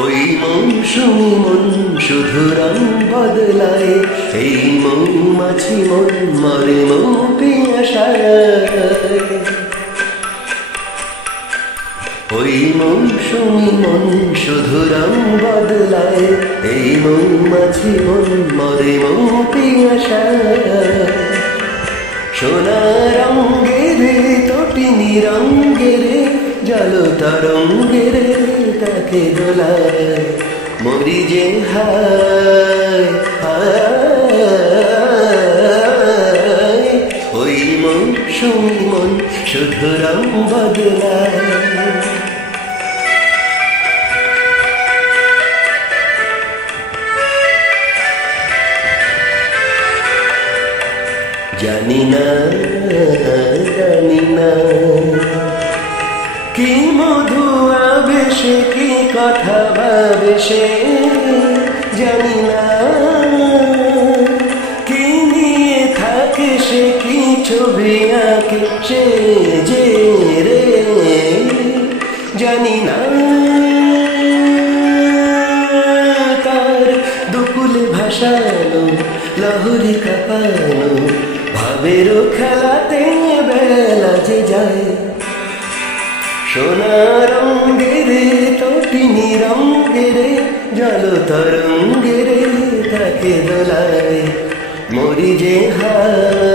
ওই মৌসুমি মন শুধু রং বদলায়, এই মৌমাছি মন মরে মৌ পিয়াসায় ওই মৌসুমি মন শুধু রং বদলায়, এই মৌমাছি মন মরে মৌ পিয়াসায় সোনা রঙ্গের তটিনী রঙ্গের জল তরঙ্গের তাকে দোলায়, মরি যে হায় ওই মন, শুধু রং বদলায়। জানি না জানি না। কি মধু আবেশে কি কথা ভাবে সে? জানি না। কি নিয়ে থাকে সে, কি ছবি আঁকে সে যে রে? জানি না। তার দুকুলে ভাসানো লহরি কাঁপানো ভাবেরও খেলাতে বেলা যে যায়। সোনা রঙ্গের তটিনী রঙ্গের জল তরঙ্গের তাকে দোলায়। মরি যে হায়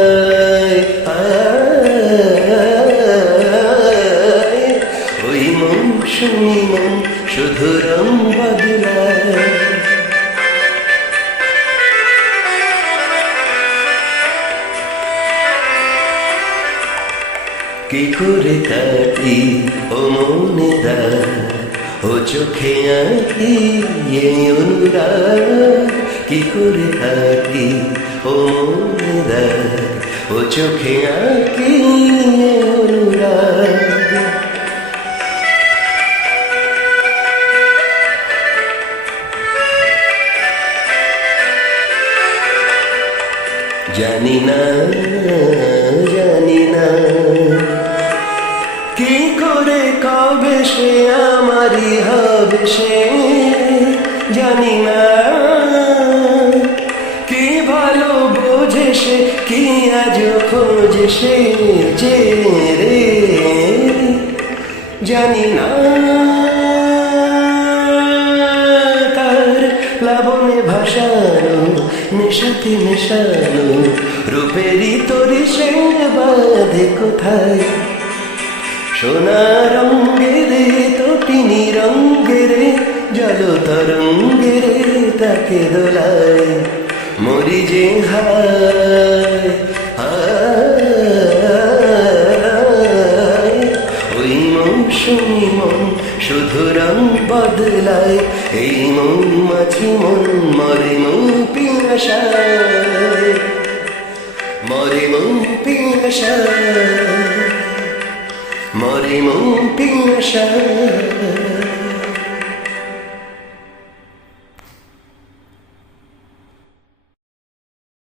কি করে কাটি ও মনে দা ও চোখে আঁকি অনুরাগ, কি করে কাটি ও মনে দা ও চোখে আঁকি জানি না জানি না। কি ভালো বোঝে সে, কি আজ খোঁজে সে যে রে জানি না। তার প্লাবনে ভাসানো নেশাতে মেশানো, রূপেরই তরি সে বাঁধে কোথায়? সোনা রঙ্গের তটিনী রঙ্গের জল তরঙ্গের তাকে দোলায়, মরি যে ওই মৌসুমি মন শুধু রং বদলায়, এই মৌমাছি মন মরে মৌ পিয়াসায় মরে মৌ পিয়াসায় মরে মৌ